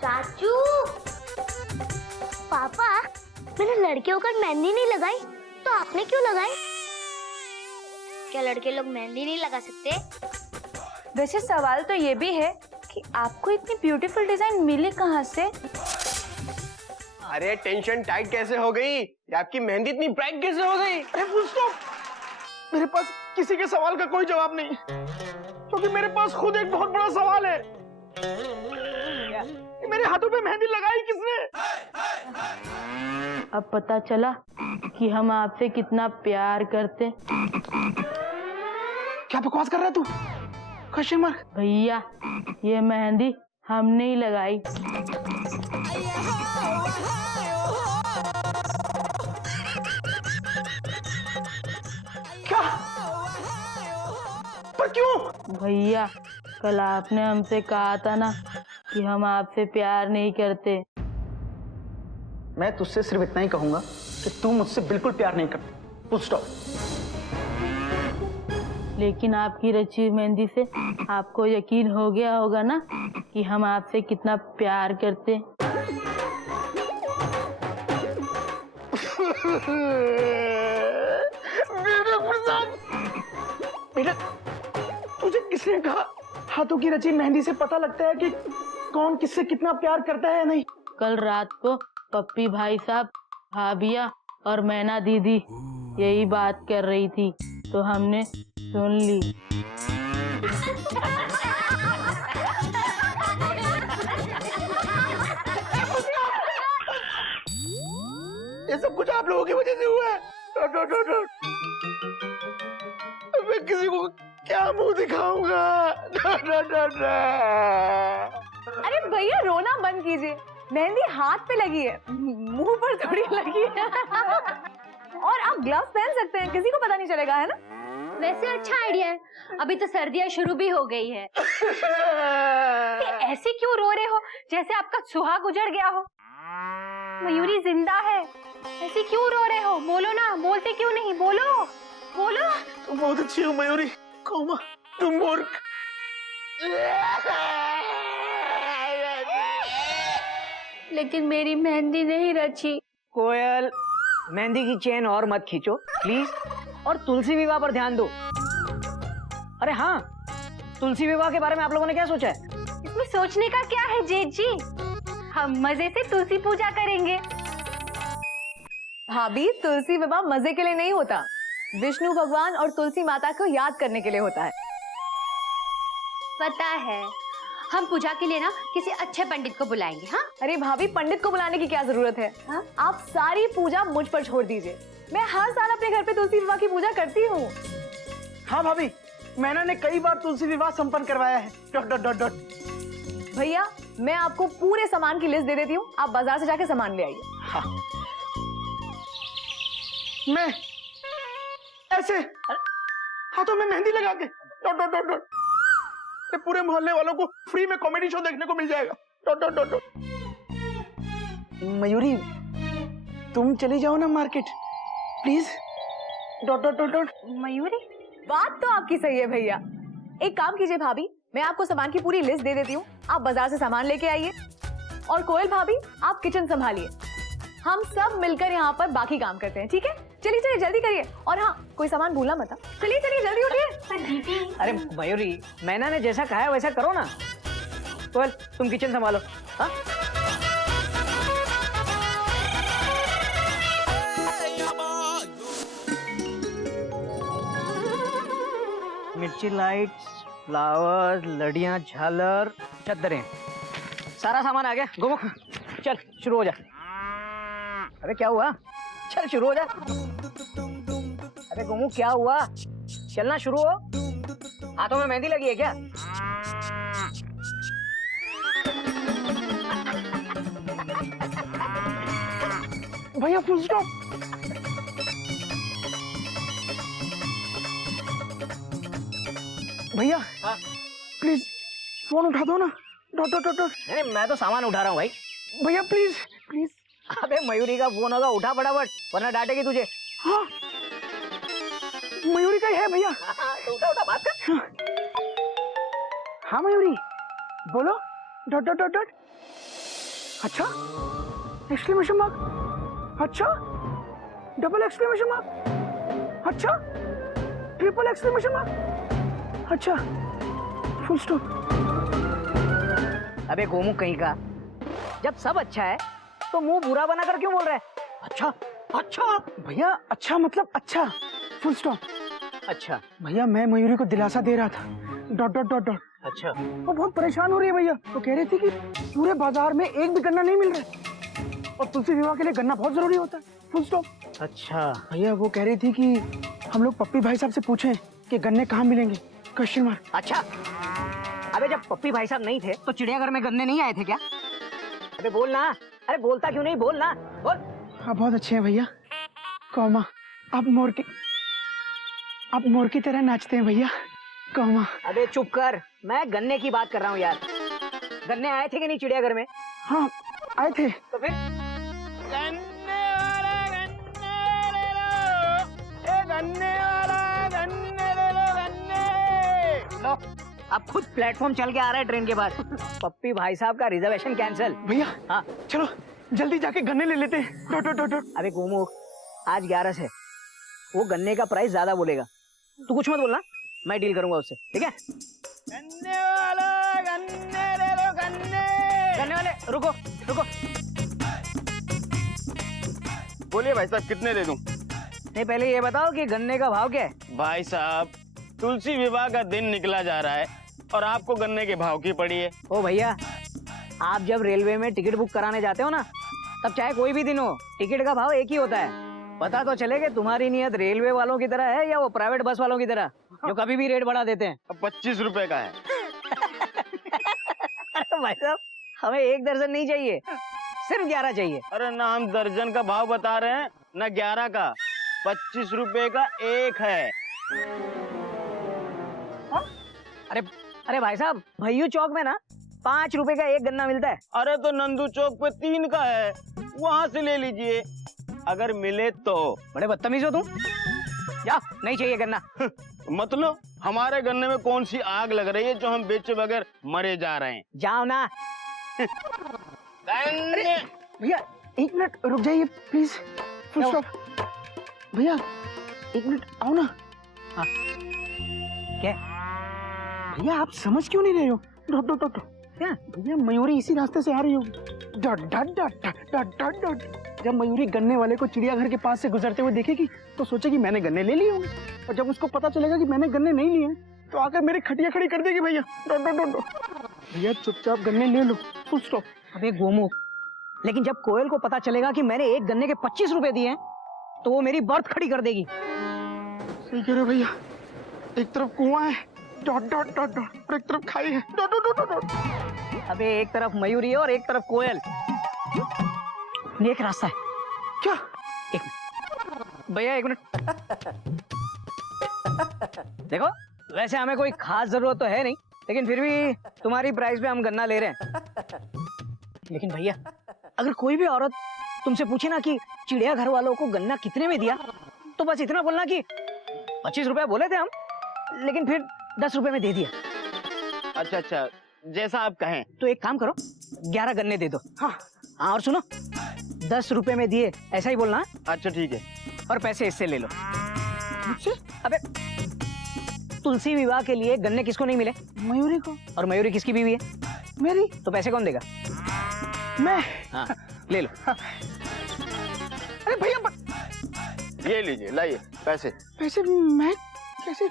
चाचू, पापा, मैंने लड़के होकर मेहंदी नहीं लगाई, तो आपने क्यों लगाई? क्या लड़के लोग मेहंदी नहीं लगा सकते? वैसे सवाल तो ये भी है कि आपको इतनी ब्यूटीफुल डिजाइन मिली कहाँ से? अरे टेंशन टाइट कैसे हो गई? या आपकी मेहंदी इतनी ब्राइट कैसे हो गई? अरे फुल स्टॉप। मेरे पास किसी के सवाल का कोई जवाब नहीं, क्योंकि मेरे पास खुद एक बहुत बड़ा सवाल है। मेरे हाथों पे मेहंदी लगाई किसने? अब पता चला कि हम आपसे कितना प्यार करते। क्या बकवास कर रहा है तू? Question mark. भैया, ये मेहंदी हमने ही लगाई। क्या? पर क्यों? भैया, कल आपने हमसे कहा था ना कि हम आपसे प्यार नहीं करते। मैं तुझसे सिर्फ इतना ही कहूंगा कि तू मुझसे बिल्कुल प्यार नहीं करती। Full stop. लेकिन आपकी रची मेहंदी से आपको यकीन हो गया होगा ना कि हम आपसे कितना प्यार करते। मेरा प्रसाद, बेटा, तुझे किसने कहा हाथों की रची मेहंदी से पता लगता है कि कौन किससे कितना प्यार करता है या नहीं? कल रात को पप्पी भाई साहब, भाभिया और मैना दीदी यही बात कर रही थी, तो हमने सुन ली। ये सब कुछ आप लोगों की वजह से हुआ है। मैं किसी को क्या मुंह दिखाऊंगा? अरे भैया, रोना बंद कीजिए। मेहंदी हाथ पे लगी है, मुंह पर थोड़ी लगी है। और आप ग्लव्स पहन सकते हैं, किसी को पता नहीं चलेगा, है ना? वैसे अच्छा आइडिया है। अभी तो सर्दियाँ शुरू भी हो गई है। ऐसे क्यों रो रहे हो जैसे आपका सुहाग उजड़ गया हो? मयूरी जिंदा है, ऐसे क्यों रो रहे हो? बोलो ना, बोलते क्यों नहीं? बोलो बोलो। तुम बहुत अच्छी हो मयूरी। कोमा, तुम मूर्ख। लेकिन मेरी मेहंदी नहीं रची। कोयल, मेहंदी की चेन और मत खींचो प्लीज, और तुलसी विवाह पर ध्यान दो। अरे हाँ, तुलसी विवाह के बारे में आप लोगों ने क्या सोचा है? इसमें सोचने का क्या है जेठ जी, हम मजे से तुलसी पूजा करेंगे। भाभी, तुलसी विवाह मजे के लिए नहीं होता, विष्णु भगवान और तुलसी माता को याद करने के लिए होता है। पता है, हम पूजा के लिए ना किसी अच्छे पंडित को बुलाएंगे। हाँ? अरे भाभी, पंडित को बुलाने की क्या जरूरत है? हाँ? आप सारी पूजा मुझ पर छोड़ दीजिए। मैं हर साल अपने घर पे तुलसी विवाह की पूजा करती हूँ। हाँ भाभी, मैंने ने कई बार तुलसी विवाह संपन्न करवाया है। भैया, मैं आपको पूरे सामान की लिस्ट दे देती हूँ, आप बाजार से जाके सामान ले आइए। हाँ। मैं ऐसे हाथों में मेहंदी लगा के पूरे मोहल्ले वालों को फ्री में कॉमेडी शो देखने को मिल जाएगा। मयूरी, तुम चली जाओ ना मार्केट प्लीज। मयूरी, बात तो आपकी सही है भैया। एक काम कीजिए भाभी, मैं आपको सामान की पूरी लिस्ट दे देती हूँ, आप बाजार से सामान लेके आइए। और कोयल भाभी, आप किचन संभालिए। हम सब मिलकर यहाँ पर बाकी काम करते हैं, ठीक है? चलिए चलिए, जल्दी करिए। और हाँ, कोई सामान भूलना मत। चलिए चलिए, जल्दी उठिए। अरे मयूरी, मैना ने जैसा कहा है वैसा करो ना। कोयल, तुम किचन संभालो। हाँ? मिर्ची लाइट्स, फ्लावर, लड़ियां, झालर, चद्दरें, सारा सामान आ गया। गोमू, चल शुरू हो जा। अरे क्या हुआ? चल शुरू हो जा। अरे गोमू, क्या हुआ? चलना शुरू हो। हाथों में मेहंदी लगी है क्या? भैया फुल स्टॉप। भैया प्लीज फोन उठा दो ना। नहीं, मैं तो सामान उठा रहा हूँ भाई। भैया प्लीज प्लीज। अबे मयूरी का फोन होगा, उठा फटाफट, वरना डांटेगी तुझे। हाँ, मयूरी का ही है भैया। मयूरी बोलो, डॉट डॉट डॉट डॉट। अच्छा, एक्सक्लेमेशन मार्क। अच्छा, डबल एक्सक्लेमेशन मार्क। अच्छा, ट्रिपल एक्सक्लेमेशन मार्क। अच्छा, फुल स्टॉप। अबे गोमू कहीं का, जब सब अच्छा है तो मुंह बुरा बनाकर क्यों बोल रहा है? अच्छा अच्छा भैया अच्छा मतलब अच्छा, फुल स्टॉप। अच्छा भैया मैं मयूरी को दिलासा दे रहा था, डॉट डॉट डॉट डॉट। अच्छा। वो बहुत परेशान हो रही है भैया, तो कह रही थी कि पूरे बाजार में एक भी गन्ना नहीं मिल रहा है और तुलसी विवाह के लिए गन्ना बहुत जरूरी होता है, फुल स्टॉप। अच्छा भैया वो कह रही थी कि हम लोग पप्पी भाई साहब से पूछें कि गन्ने कहाँ मिलेंगे, क्वेश्चन मार्क। अच्छा। अबे जब पप्पी भाई साहब नहीं थे तो चिड़ियाघर में गन्ने नहीं आए थे क्या? अबे बोल ना, अरे बोलता क्यों नहीं, बोल ना, बोल। आप बहुत अच्छे हैं भैया, कौमा आप मोर की तरह नाचते हैं भैया, कौमा। अबे चुप कर, मैं गन्ने की बात कर रहा हूँ यार। गन्ने आए थे कि नहीं चिड़ियाघर में? हाँ आए थे। तो फिर गन्ने वाला गन्ने ले लो, ए गन्ने वाला गन्ने ले लो, गन्ने लो। अब खुद प्लेटफॉर्म चल के आ रहा है ट्रेन के पास। पप्पी भाई साहब का रिजर्वेशन कैंसिल। भैया हाँ चलो जल्दी जाके गन्ने ले लेते हैं, डॉट डॉट डॉट डॉट। अबे गोमुख, आज 11 से वो गन्ने का प्राइस ज्यादा बोलेगा, तू कुछ मत बोलना, मैं डील करूंगा उससे, ठीक है? गन्ने वाला गन्ने ले लो, गन्ने। गन्ने वाले रुको रुको। बोलिए भाई साहब कितने दे दूं? नहीं पहले ये बताओ कि गन्ने का भाव क्या है? भाई साहब तुलसी विवाह का दिन निकला जा रहा है और आपको गन्ने के भाव की पड़ी है। ओ भैया, आप जब रेलवे में टिकट बुक कराने जाते हो ना, तब चाहे कोई भी दिन हो, टिकट का भाव एक ही होता है। पता तो चले कि तुम्हारी नियत रेलवे वालों की तरह है या वो प्राइवेट बस वालों की तरह जो कभी भी रेट बढ़ा देते हैं। अब 25 रुपए का है। अरे भाई साहब, हमें एक दर्जन नहीं चाहिए, सिर्फ 11 चाहिए। अरे ना हम दर्जन का भाव बता रहे हैं ना 11 का, 25 रुपए का एक है। अरे अरे भाई साहब, भैयू चौक में ना 5 रुपए का एक गन्ना मिलता है। अरे तो नंदू चौक पे 3 का है, वहाँ से ले लीजिए अगर मिले तो। बड़े बदतमीज हो तुम, जा, नहीं चाहिए गन्ना। मतलब हमारे गन्ने में कौन सी आग लग रही है जो हम बेचे बगैर मरे जा रहे हैं? जाओ ना। गन्ने। भैया एक मिनट रुक जाइए प्लीज, फुल स्टॉप। भैया एक मिनट आओ ना। हाँ। क्या? भैया आप समझ क्यों नहीं रहे हो, डॉट डॉट डॉट। क्या? भैया मयूरी इसी रास्ते से आ रही होगी, dot dot dot dot dot dot. जब मयूरी गन्ने वाले को चिड़ियाघर के पास से गुजरते हुए देखेगी तो सोचेगी मैंने गन्ने ले लिए होंगे, और जब उसको पता चलेगा कि मैंने गन्ने नहीं लिए तो आकर मेरी खटिया खड़ी कर देगी भैया, डॉट डॉट डॉट डॉट। भैया चुपचाप गन्ने ले लो, फुल स्टॉप। अबे गोमुख, लेकिन जब कोयल को पता चलेगा कि मैंने एक गन्ने के 25 रुपए दिए हैं, तो वो मेरी बर्थ खड़ी कर देगी। सही कह रहे हो भैया, एक तरफ कुआं है, डॉट डॉट डॉट डॉट, और एक तरफ खाई है, डॉट डॉट डॉट डॉट। अबे एक तरफ मयूरी है और एक तरफ कोयल, एक रास्ता है। क्या? एक मिनट भैया, एक मिनट। देखो वैसे हमें कोई खास जरूरत तो है नहीं, लेकिन फिर भी तुम्हारी प्राइस पे हम गन्ना ले रहे हैं। लेकिन भैया, अगर कोई भी औरत तुमसे पूछे ना कि चिड़ियाघर वालों को गन्ना कितने में दिया, तो बस इतना बोलना कि 25 रुपए बोले थे हम, लेकिन फिर 10 रुपए में दे दिया। अच्छा अच्छा, जैसा आप कहें। तो एक काम करो, 11 गन्ने दे दो। हाँ हाँ, और सुनो, 10 रुपए में दिए ऐसा ही बोलना। अच्छा ठीक है। और पैसे इससे ले लो। मुझसे? अबे तुलसी विवाह के लिए गन्ने किसको नहीं मिले? मयूरी को। और मयूरी किसकी बीवी है? मेरी। तो पैसे कौन देगा? मैं। हाँ ले लो। अरे भैया ये लीजिए, लाइए पैसे। पैसे मैं कैसे?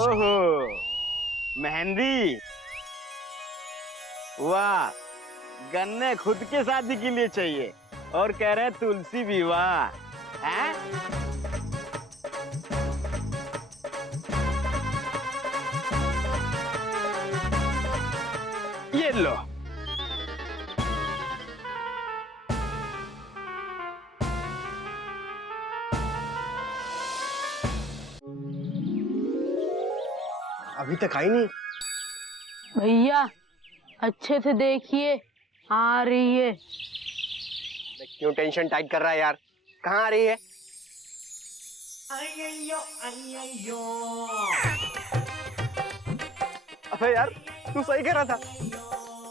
ओहो, मेहंदी, वाह, गन्ने खुद के शादी के लिए चाहिए और कह रहे हैं तुलसी विवाह है। ये लो। अभी तक आई नहीं। भैया अच्छे से देखिए, आ रही है। क्यों टेंशन टाइट कर रहा है यार? कहाँ आ रही है? अबे यार तू सही कह रहा था,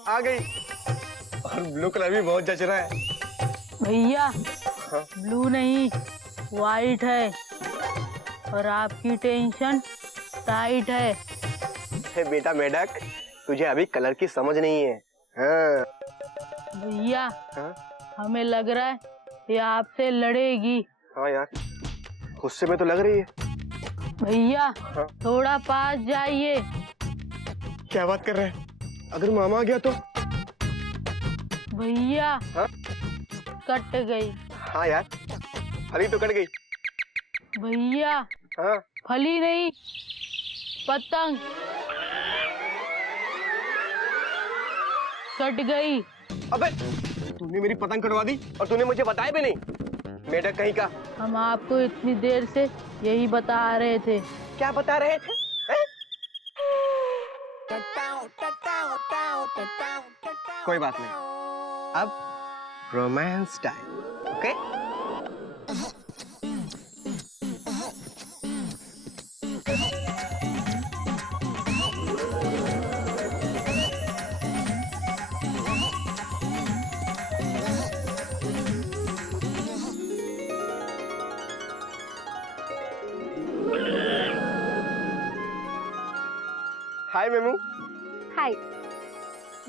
आ गई। और ब्लू कलर भी बहुत जच रहा है। भैया हाँ? ब्लू नहीं वाइट है और आपकी टेंशन टाइट है। हे बेटा मेढक, तुझे अभी कलर की समझ नहीं है। हाँ। भैया हाँ? हमें लग रहा है ये आपसे लड़ेगी। हाँ यार, गुस्से में तो लग रही है। भैया हाँ? थोड़ा पास जाइए। क्या बात कर रहे हैं? अगर मामा आ गया तो? भैया हाँ? कट गई। हाँ यार, फली तो कट गई। भैया हाँ? फली नहीं पतंग कट गई। अबे तूने मेरी पतंग कटवा दी और तूने मुझे बताया भी नहीं। मेढक कहीं का। हम आपको इतनी देर से यही बता रहे थे। क्या बता रहे थे? हैं? कोई बात नहीं, अब romance time. Okay? Hi MEMU. Hi,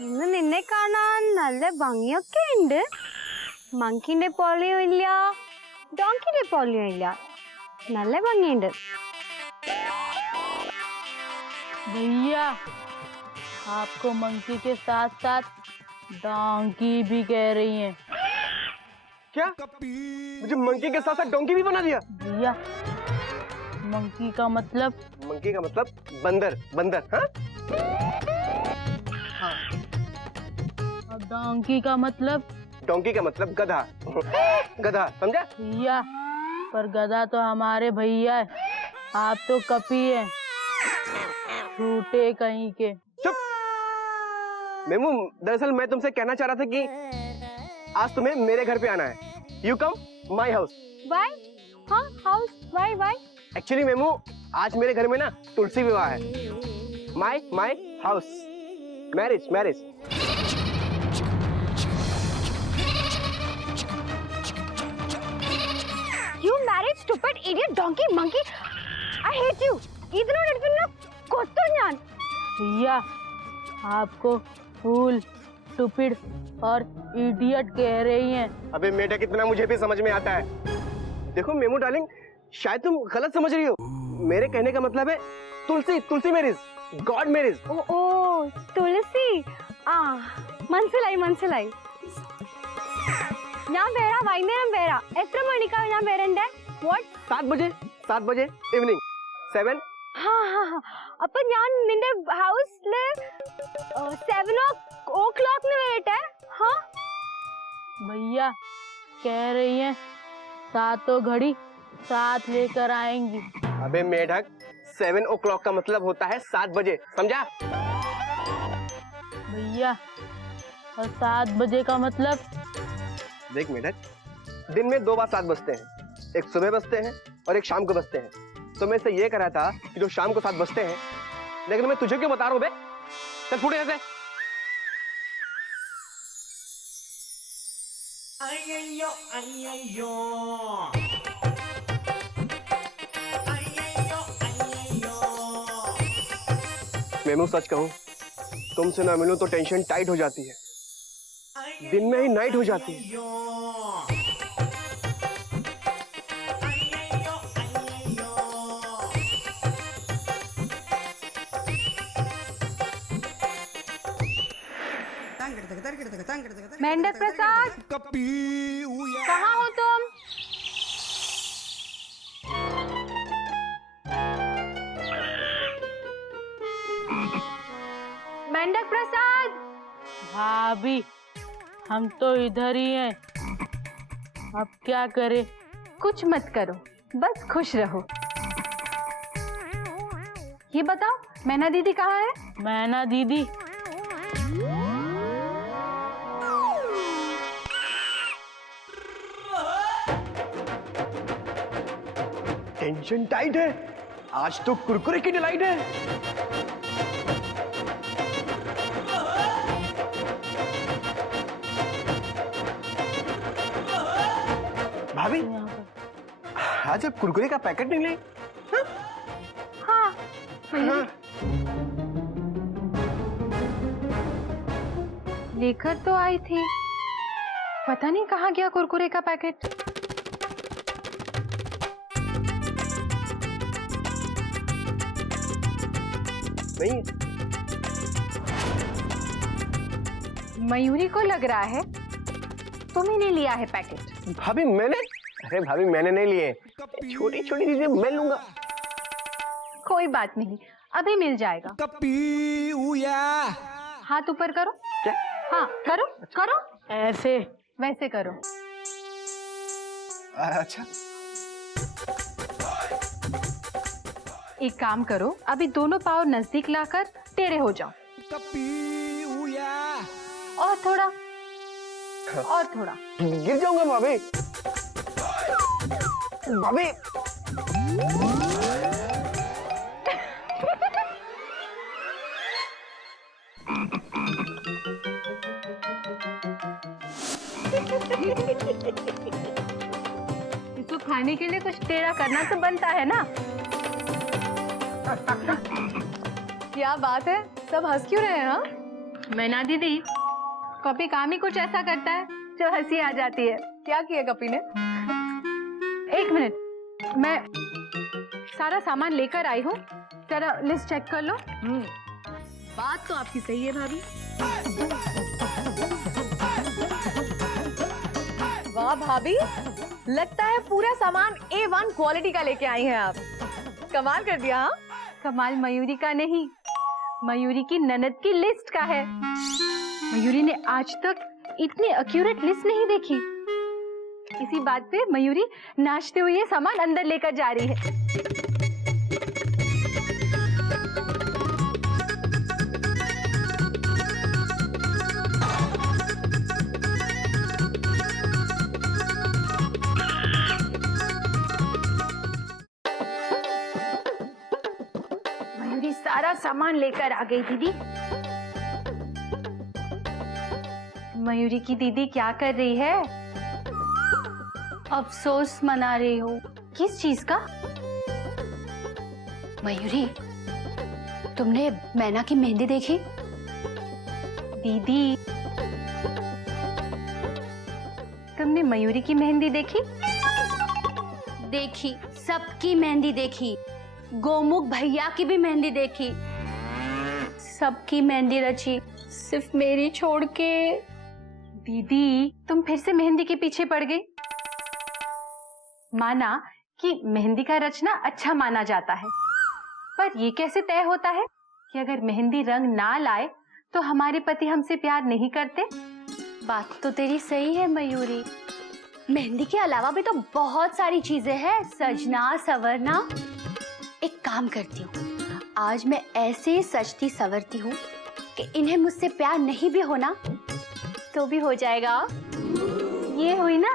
ഇന്ന് നിന്നെ കാണാൻ നല്ല ഭംഗിയൊക്കെ ഉണ്ട്. മങ്കിന്റെ പോലെയും ഇല്ല, ഡോങ്കിന്റെ പോലെയും ഇല്ല. നല്ല ഭംഗിയുണ്ട്. भैया आपको मंकी के साथ साथ डोंकी भी कह रही हैं। क्या? मुझे मंकी के साथ साथ डोंकी भी बना दिया? भैया मंकी का मतलब मंकी का मतलब बंदर। बंदर? हाँ? और डोंकी का मतलब? डोंकी का मतलब गधा। गधा, समझा? भैया पर गधा तो हमारे भैया है, आप तो कपी है, झूठे कहीं के। चुप। मेमू, दरअसल मैं तुमसे कहना चाह रहा था कि आज तुम्हें मेरे घर पे आना है। You come my house. Why? हाँ, house. Why? एक्चुअली मेमू, आज मेरे घर में ना तुलसी विवाह है। My house. Marriage. You married stupid idiot donkey monkey. I hate you. ഇതിനോട് കൊത്തു ഞാൻ. भैया आपको फूल स्टूपिड और इडियट कह रही हैं। अबे मेढक, इतना मुझे भी समझ में आता है। देखो मेमू डार्लिंग, शायद तुम गलत समझ रही हो। मेरे कहने का मतलब है तुलसी मैरिज, गॉड मैरिज। ഓ തുളസി. ആ മനസ്സിലായി. ഞാൻ വരാം, വൈകുന്നേരം വരാം. എത്ര മണിക്കാണ് ഞാൻ വരണ്ടേ? What? 7 बजे इवनिंग 7। हाँ. അപ്പൊ ഞാൻ നിന്റെ ഹൗസില് 7 o'clock വരട്ടെ? हाँ? भैया कह रही हैं सातों घड़ी साथ लेकर आएंगी। अबे मेढक, 7 o'clock का मतलब होता है 7 बजे, समझा? भैया और 7 बजे का मतलब? देख मेढक, दिन में 2 बार 7 बजते हैं। एक सुबह बजते हैं और एक शाम को बजते हैं। तो मैं इससे ये कह रहा था कि जो शाम को 7 बजते हैं, लेकिन मैं तुझे क्यों बता रहा हूँ बे? चल फुट यहाँ से। मेमू, सच कहूं, तुमसे ना मिलूं तो टेंशन टाइट हो जाती है, दिन में ही नाइट हो जाती है। मेंढक प्रसाद, कहाँ हो तुम? मेंढक प्रसाद. भाभी हम तो इधर ही हैं, अब क्या करें? कुछ मत करो, बस खुश रहो। ये बताओ, मैना दीदी कहाँ है? मैना दीदी टेंशन टाइट है, आज तो कुरकुरे की डिलाइट है। भाभी, आज आप कुरकुरे का पैकेट नहीं ले? हाँ हाँ। लेकर तो आई थी, पता नहीं कहाँ गया कुरकुरे का पैकेट। नहीं, मयूरी को लग रहा है तुम्ही ने लिया है पैकेट। भाभी मैंने, अरे भाभी मैंने नहीं लिए, छोटी छोटी चीजें मैं लूंगा। कोई बात नहीं, अभी मिल जाएगा। हाथ ऊपर करो। क्या? हाँ करो करो, ऐसे वैसे करो। अच्छा, एक काम करो, अभी दोनों पाँव नजदीक लाकर टेढ़े हो जाओ। और थोड़ा, और थोड़ा। गिर जाऊंगा भाभी। भाभी इसको खाने के लिए कुछ टेढ़ा करना तो बनता है ना। क्या बात है, सब हंस क्यों रहे हैं? हाँ, मैना दीदी, कॉपी काम ही कुछ ऐसा करता है जो हंसी आ जाती है। क्या किया कपी ने? एक मिनट, मैं सारा सामान लेकर आई हूँ, जरा लिस्ट चेक कर लो। बात तो आपकी सही है भाभी। वाह भाभी, लगता है पूरा सामान A1 क्वालिटी का लेके आई हैं आप। कमाल कर दिया। हाँ, कमाल मयूरी का नहीं, मयूरी की ननद की लिस्ट का है। मयूरी ने आज तक इतनी एक्यूरेट लिस्ट नहीं देखी। इसी बात पे मयूरी नाचते हुए ये सामान अंदर लेकर जा रही है। मयूरी सारा सामान लेकर आ गई दीदी। मयूरी की दीदी क्या कर रही है? अफसोस मना रही हो। किस चीज का? मयूरी, तुमने मैना की मेहंदी देखी? दीदी, तुमने मयूरी की मेहंदी देखी? देखी, सबकी मेहंदी देखी, गोमुख भैया की भी मेहंदी देखी, सबकी मेहंदी रची, सिर्फ मेरी छोड़ के। दीदी, तुम फिर से मेहंदी के पीछे पड़ गई। माना कि मेहंदी का रचना अच्छा माना जाता है, पर ये कैसे तय होता है कि अगर मेहंदी रंग ना लाए तो हमारे पति हमसे प्यार नहीं करते? बात तो तेरी सही है मयूरी, मेहंदी के अलावा भी तो बहुत सारी चीजें हैं, सजना संवरना। एक काम करती हूँ, आज मैं ऐसे सजती संवरती हूँ कि इन्हें मुझसे प्यार नहीं भी होना तो भी हो जाएगा। ये हुई ना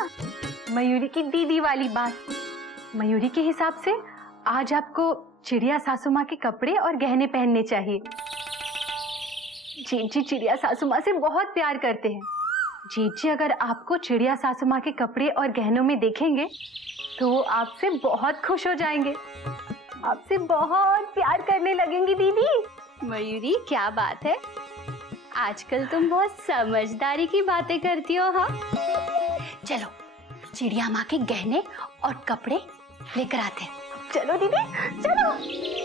मयूरी की दीदी वाली बात। मयूरी के हिसाब से आज आपको चिड़िया सासू माँ के कपड़े और गहने पहनने चाहिए। जीत जी चिड़िया सासू माँ से बहुत प्यार करते हैं। जीत जी अगर आपको चिड़िया सासू माँ के कपड़े और गहनों में देखेंगे तो वो आपसे बहुत खुश हो जाएंगे, आपसे बहुत प्यार करने लगेंगी। दीदी मयूरी, क्या बात है, आजकल तुम बहुत समझदारी की बातें करती हो। हाँ, चलो चिड़िया माँ के गहने और कपड़े लेकर आते हैं। चलो दीदी, चलो।